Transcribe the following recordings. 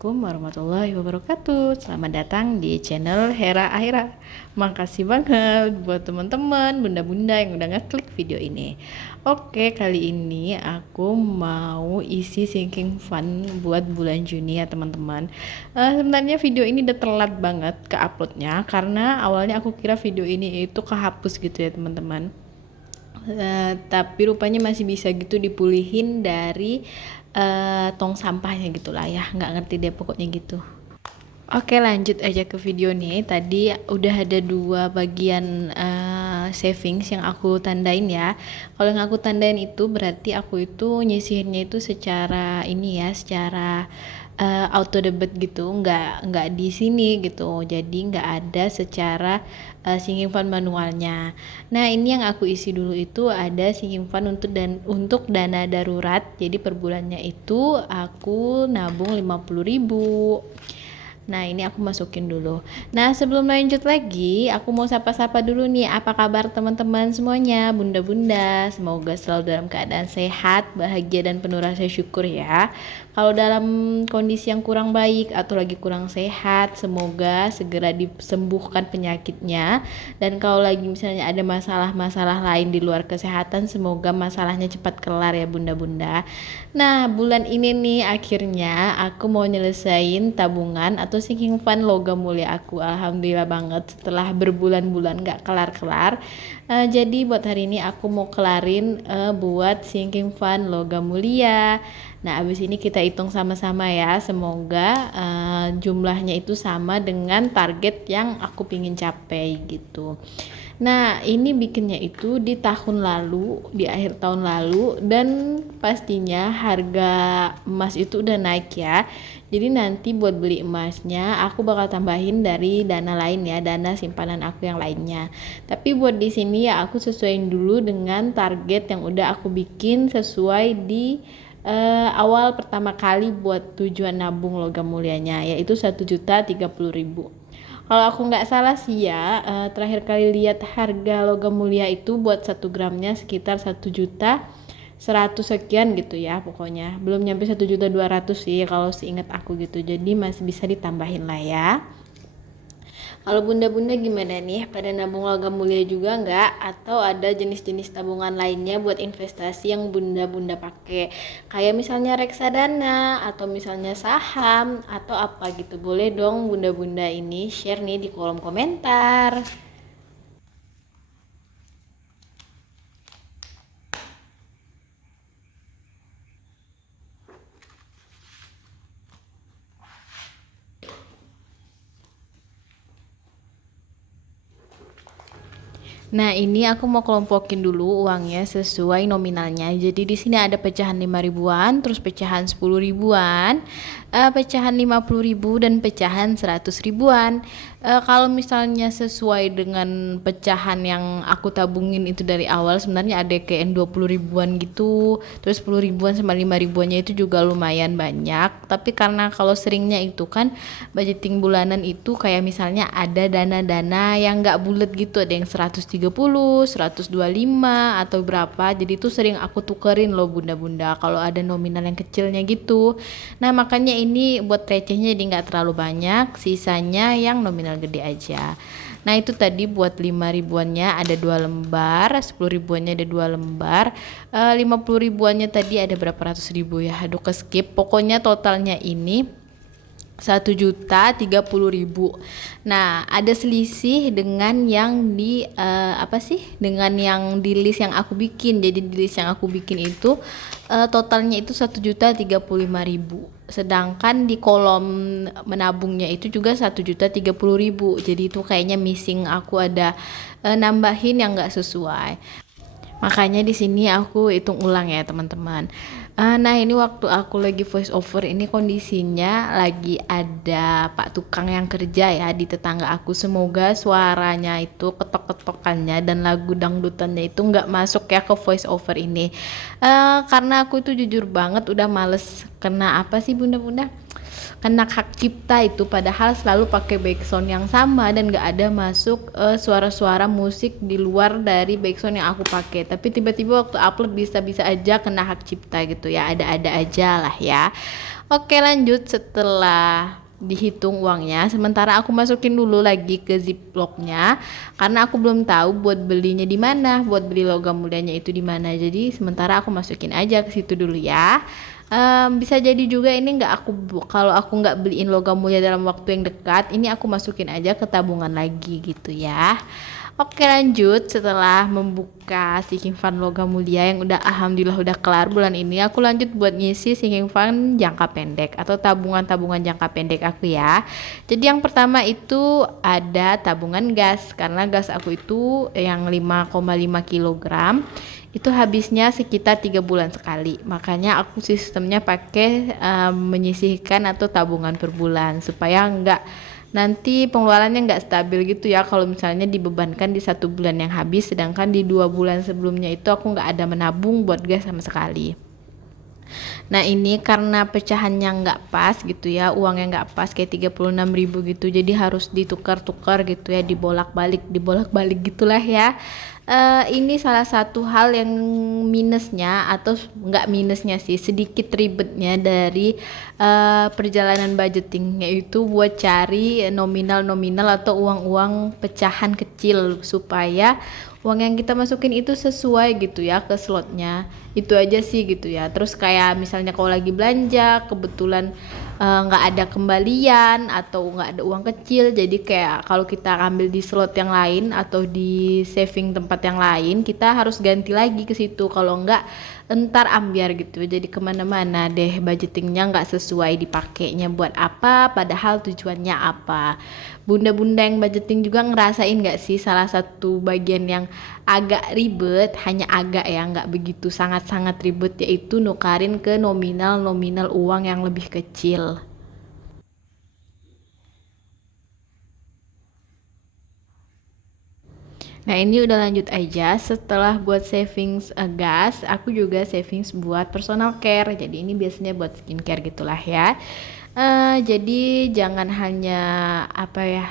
Assalamualaikum warahmatullahi wabarakatuh. Selamat datang di channel Hera Aira. Makasih banget buat teman-teman, bunda-bunda yang udah ngeklik video ini. Oke, kali ini aku mau isi sinking fun buat bulan Juni ya teman-teman. Sebenarnya video ini udah telat banget ke uploadnya karena awalnya aku kira video ini itu kehapus gitu ya teman-teman. Tapi rupanya masih bisa gitu dipulihin dari tong sampahnya gitulah ya, nggak ngerti deh pokoknya gitu. Oke, lanjut aja ke video nih. Tadi udah ada dua bagian savings yang aku tandain ya. Kalau yang aku tandain itu berarti aku itu nyisihinnya itu secara ini ya, secara auto debit gitu, nggak di sini gitu. Jadi nggak ada secara sinking fund manualnya. Nah, ini yang aku isi dulu itu ada sinking fund untuk dana darurat. Jadi per bulannya itu aku nabung 50.000. Nah, ini aku masukin dulu. Nah, sebelum lanjut lagi, aku mau sapa-sapa dulu nih. Apa kabar teman-teman semuanya, bunda-bunda? Semoga selalu dalam keadaan sehat, bahagia, dan penuh rasa syukur ya. Kalau dalam kondisi yang kurang baik atau lagi kurang sehat, semoga segera disembuhkan penyakitnya. Dan kalau lagi misalnya ada masalah-masalah lain di luar kesehatan, semoga masalahnya cepat kelar ya bunda-bunda. Nah, bulan ini nih akhirnya aku mau nyelesain tabungan atau sinking fund logam mulia aku. Alhamdulillah banget setelah berbulan-bulan gak kelar-kelar. Jadi buat hari ini aku mau kelarin buat sinking fund logam mulia. Nah, abis ini kita hitung sama-sama ya. Semoga jumlahnya itu sama dengan target yang aku pingin capai gitu. Nah, ini bikinnya itu di tahun lalu, di akhir tahun lalu, dan pastinya harga emas itu udah naik ya. Jadi nanti buat beli emasnya aku bakal tambahin dari dana lain ya, dana simpanan aku yang lainnya. Tapi buat di sini ya aku sesuaiin dulu dengan target yang udah aku bikin sesuai di awal pertama kali buat tujuan nabung logam mulianya, yaitu 1.030.000. Kalau aku nggak salah sih ya, terakhir kali lihat harga logam mulia itu buat 1 gramnya sekitar 1.100.000 sekian gitu ya, pokoknya belum nyampe 1.200.000 sih kalau seingat aku gitu. Jadi masih bisa ditambahin lah ya. Kalau bunda-bunda gimana nih? Pada nabung logam mulia juga nggak? Atau ada jenis-jenis tabungan lainnya buat investasi yang bunda-bunda pakai? Kayak misalnya reksadana atau misalnya saham atau apa gitu. Boleh dong bunda-bunda ini share nih di kolom komentar. Nah, ini aku mau kelompokin dulu uangnya sesuai nominalnya. Jadi di sini ada pecahan 5.000-an, terus pecahan 10.000-an, pecahan 50.000 dan pecahan 100.000-an. Kalau misalnya sesuai dengan pecahan yang aku tabungin itu dari awal, sebenarnya ada kayak 20.000-an gitu. Terus 10.000-an sama 5.000-annya itu juga lumayan banyak. Tapi karena kalau seringnya itu kan budgeting bulanan itu kayak misalnya ada dana-dana yang nggak bulat gitu, ada yang 130, 125 atau berapa. Jadi itu sering aku tukerin loh bunda-bunda kalau ada nominal yang kecilnya gitu. Nah, makanya ini buat recehnya jadi nggak terlalu banyak, sisanya yang nominal gede aja. Nah, itu tadi buat 5.000-annya ada 2 lembar, 10.000-annya ada 2 lembar, 50.000-annya tadi ada berapa ratus ribu ya, aduh ke skip. Pokoknya totalnya ini 1.030.000. Nah, ada selisih dengan yang di dengan yang di list yang aku bikin. Jadi di list yang aku bikin itu totalnya itu 1.035.000. Sedangkan di kolom menabungnya itu juga 1.030.000. Jadi itu kayaknya missing, aku ada nambahin yang enggak sesuai. Makanya di sini aku hitung ulang ya teman-teman. Nah, ini waktu aku lagi voice over ini kondisinya lagi ada Pak Tukang yang kerja ya di tetangga aku. Semoga suaranya itu ketok-ketokannya dan lagu dangdutannya itu nggak masuk ya ke voice over ini. Karena aku itu jujur banget udah males kena apa sih bunda-bunda? kena hak cipta itu, padahal selalu pakai background yang sama dan gak ada masuk suara-suara musik di luar dari background yang aku pakai. Tapi tiba-tiba waktu upload bisa-bisa aja kena hak cipta gitu ya, ada-ada aja lah ya. Oke, lanjut. Setelah dihitung uangnya, sementara aku masukin dulu lagi ke ziplocknya karena aku belum tahu buat belinya di mana, buat beli logam mulianya itu di mana. Jadi sementara aku masukin aja ke situ dulu ya. Bisa jadi juga ini nggak kalau aku nggak beliin logam mulia dalam waktu yang dekat, ini aku masukin aja ke tabungan lagi gitu ya. Oke, lanjut. Setelah membuka sinking fund logam mulia yang alhamdulillah udah kelar bulan ini, aku lanjut buat ngisi sinking fund jangka pendek atau tabungan-tabungan jangka pendek aku ya. Jadi yang pertama itu ada tabungan gas, karena gas aku itu yang 5,5 kilogram itu habisnya sekitar 3 bulan sekali. Makanya aku sistemnya pakai menyisihkan atau tabungan per bulan supaya nanti pengeluarannya nggak stabil gitu ya kalau misalnya dibebankan di 1 bulan yang habis, sedangkan di 2 bulan sebelumnya itu aku nggak ada menabung buat gas sama sekali. Nah ini karena pecahannya nggak pas gitu ya, uangnya nggak pas kayak 36.000 gitu, jadi harus ditukar-tukar gitu ya, dibolak-balik gitulah ya. Ini salah satu hal yang minusnya, atau nggak minusnya sih, sedikit ribetnya dari perjalanan budgeting, yaitu buat cari nominal-nominal atau uang-uang pecahan kecil supaya uang yang kita masukin itu sesuai gitu ya ke slotnya. Itu aja sih gitu ya. Terus kayak misalnya kalau lagi belanja kebetulan nggak ada kembalian atau nggak ada uang kecil, jadi kayak kalau kita ambil di slot yang lain atau di saving tempat yang lain, kita harus ganti lagi ke situ. Kalau nggak entar ambiar gitu, jadi kemana-mana deh, budgetingnya nggak sesuai dipakainya buat apa, padahal tujuannya apa. Bunda-bunda yang budgeting juga ngerasain nggak sih salah satu bagian yang agak ribet, hanya agak ya, nggak begitu sangat-sangat ribet, yaitu nukarin ke nominal uang yang lebih kecil. Nah ini udah lanjut aja. Setelah buat savings gas, aku juga savings buat personal care. Jadi ini biasanya buat skincare gitulah ya. Jadi jangan hanya apa ya,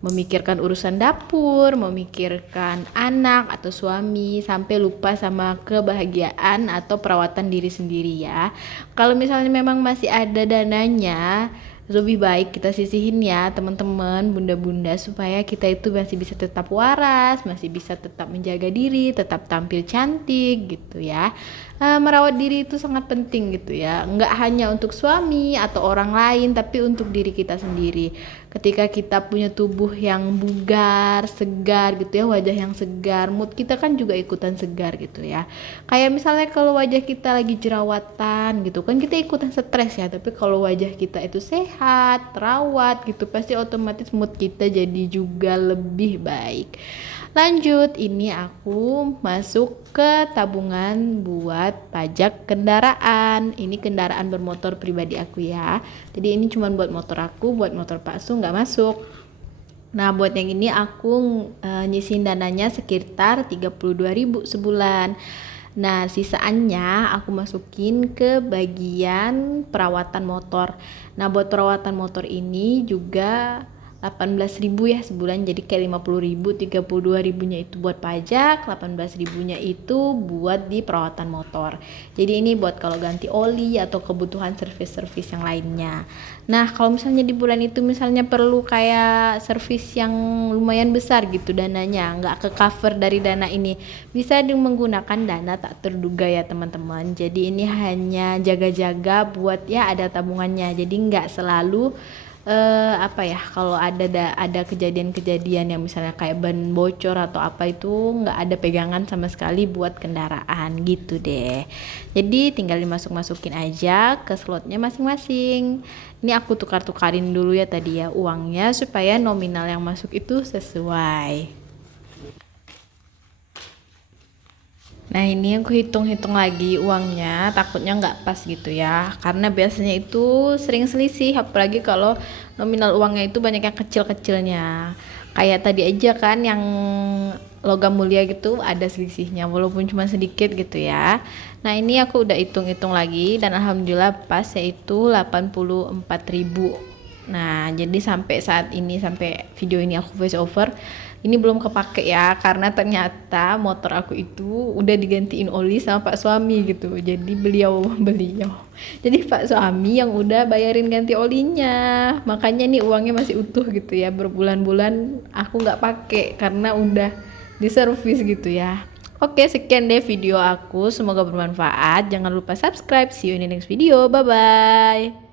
memikirkan urusan dapur, memikirkan anak atau suami, sampai lupa sama kebahagiaan atau perawatan diri sendiri ya. Kalau misalnya memang masih ada dananya, lebih baik kita sisihin ya teman-teman, bunda-bunda, supaya kita itu masih bisa tetap waras, masih bisa tetap menjaga diri, tetap tampil cantik gitu ya. Merawat diri itu sangat penting gitu ya, nggak hanya untuk suami atau orang lain, tapi untuk diri kita sendiri. Ketika kita punya tubuh yang bugar, segar gitu ya, wajah yang segar, mood kita kan juga ikutan segar gitu ya. Kayak misalnya kalau wajah kita lagi jerawatan gitu kan, kita ikutan stres ya, tapi kalau wajah kita itu sehat, terawat gitu, pasti otomatis mood kita jadi juga lebih baik. Lanjut, ini aku masuk ke tabungan buat pajak kendaraan. Ini kendaraan bermotor pribadi aku ya. Jadi ini cuma buat motor aku, buat motor Pak Su nggak masuk. Nah buat yang ini aku nyisihin dananya sekitar 32.000 sebulan. Nah sisaannya aku masukin ke bagian perawatan motor. Nah buat perawatan motor ini juga 18.000 ya sebulan, jadi kayak 50.000, 32.000-nya itu buat pajak, 18.000-nya itu buat di perawatan motor. Jadi ini buat kalau ganti oli atau kebutuhan servis-servis yang lainnya. Nah kalau misalnya di bulan itu misalnya perlu kayak servis yang lumayan besar gitu dananya, nggak ke cover dari dana ini, bisa menggunakan dana tak terduga ya teman-teman. Jadi ini hanya jaga-jaga buat ya ada tabungannya, jadi nggak selalu apa ya, kalau ada kejadian-kejadian yang misalnya kayak ban bocor atau apa, itu nggak ada pegangan sama sekali buat kendaraan gitu deh. Jadi tinggal dimasuk-masukin aja ke slotnya masing-masing. Ini aku tukar-tukarin dulu ya tadi ya uangnya, supaya nominal yang masuk itu sesuai. Nah ini aku hitung-hitung lagi uangnya, takutnya nggak pas gitu ya, karena biasanya itu sering selisih, apalagi kalau nominal uangnya itu banyak yang kecil-kecilnya. Kayak tadi aja kan yang logam mulia gitu ada selisihnya walaupun cuma sedikit gitu ya. Nah ini aku udah hitung-hitung lagi dan alhamdulillah pas, yaitu 84.000. Nah jadi sampai saat ini, sampai video ini aku voice over, ini belum kepake ya, karena ternyata motor aku itu udah digantiin oli sama Pak suami gitu. Jadi jadi Pak suami yang udah bayarin ganti olinya, makanya nih uangnya masih utuh gitu ya. Berbulan-bulan aku nggak pakai karena udah diservis gitu ya. Oke, sekian deh video aku, semoga bermanfaat. Jangan lupa subscribe. See you in the next video. Bye bye.